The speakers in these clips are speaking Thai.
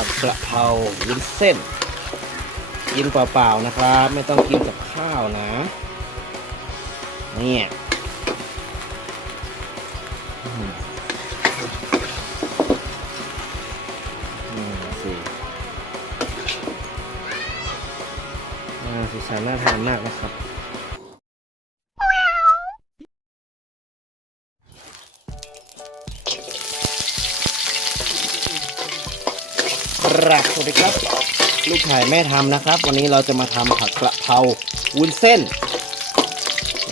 ผัดกระเพราวุ้นเส้น กินเปล่าๆนะครับ ไม่ต้องกินกับข้าวนะ เนี่ยอือสีอาสีสันน่าทานมากนะครับ ครับสวัสดีครับ ลูกชายแม่ทำนะครับ วันนี้เราจะมาทำผัดกระเพราวุ้นเส้น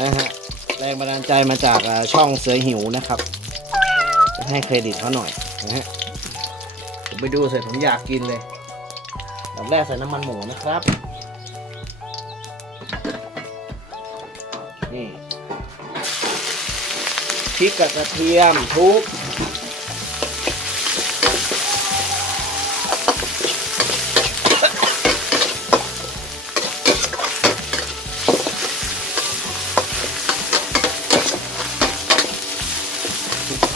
นะฮะแรงบันดาลใจมาจากช่องเสือหิวนะครับ จะให้เครดิตเขาหน่อยนะฮะผมไปดูเสร็จผมอยากกินเลยแบบแรกใส่น้ำมันหมูนะครับ นี่พริกกับกระเทียมทุบ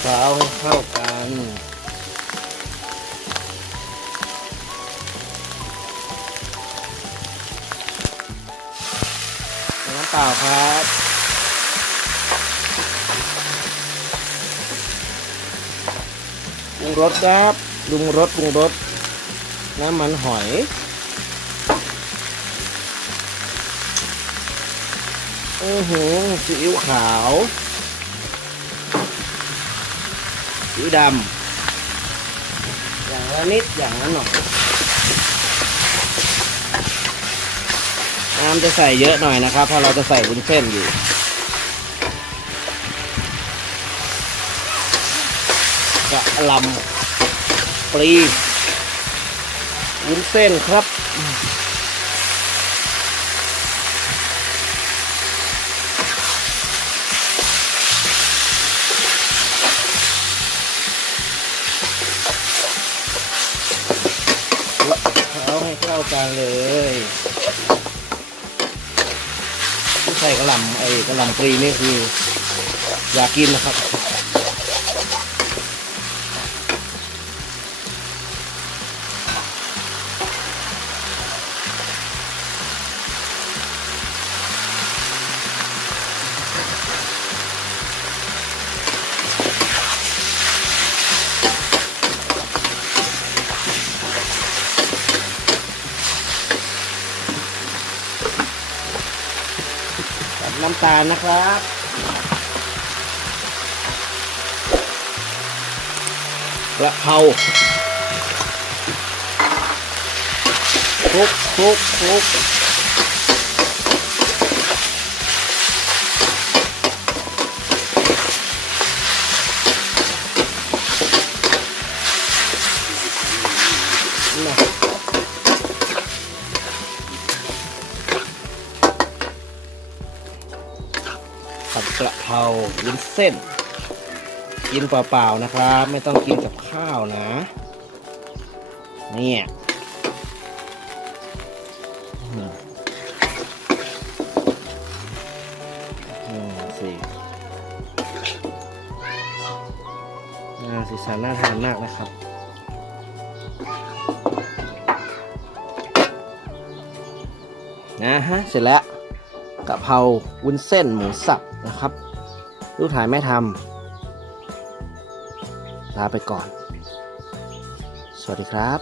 เคล้าให้เข้ากันน้ำเปล่าครับปรุงรสครับปรุงรสปรุงรสน้ำมันหอยอือหือซีอิ๊วขาว สีดำอย่างละนิดอย่างละหน่อยน้ำจะใส่เยอะหน่อยนะครับ เพราะเราจะใส่วุ้นเส้นอยู่กะลำปลีวุ้นเส้นครับ กันเลยที่ใส่กระหล่ำไอ้กระหล่ำปลีนี่คืออยากกินนะครับ น้ำตาลนะครับ กระเพราคลุกคลุกคลุก ผัดกระเพราวุ้นเส้น กินเปล่าๆนะครับ ไม่ต้องกินกับข้าวนะ เนี่ยอืมอืมสิน่าสีสันน่าทานมากนะครับนะฮะเสร็จแล้วกะเพราวุ้นเส้นหมูสับ นะครับ ลูกถ่ายแม่ทำลาไปก่อน สวัสดีครับ